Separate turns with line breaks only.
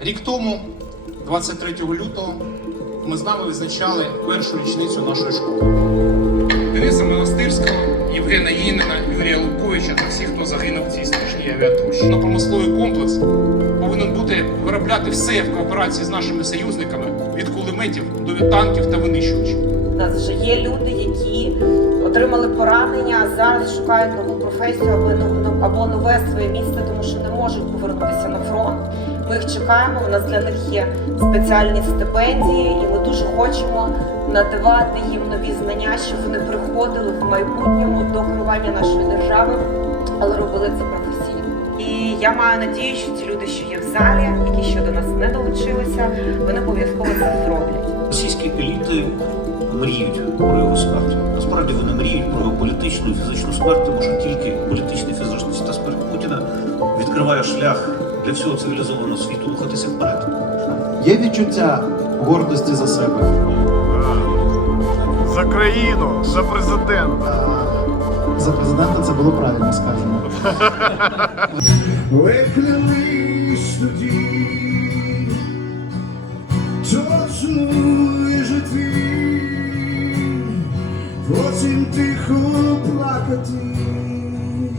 Рік тому, 23 лютого, ми з вами відзначали першу річницю нашої школи. Дениса Монастирського, Євгена Єнина, Юрія Луковича та всіх, хто загинув в цій страшній авіатрощі. Промисловий комплекс повинен бути виробляти все в кооперації з нашими союзниками від кулеметів до танків та винищувачів.
У нас вже є люди, які отримали поранення, а зараз шукають нову професію або нове своє місце, тому що не можуть повернутися на фронт. Ми їх чекаємо. У нас для них є спеціальні стипендії, і ми дуже хочемо надавати їм нові знання, щоб вони приходили в майбутньому до керування нашої держави, але робили це професійно. І я маю надію, що ті люди, що є в залі, які ще до нас не долучилися, вони обов'язково це зроблять.
Російські еліти мріють про його смерть. Насправді вони мріють про його політичну і фізичну смерть, тому що тільки політична і фізична смерть Путіна відкриває шлях для всього цивілізованого світу рухатися вперед.
Є відчуття гордості за себе.
За країну, за президента.
За президента це було правильно сказано.
Ви клялись тоді, точної житті, потім тихо.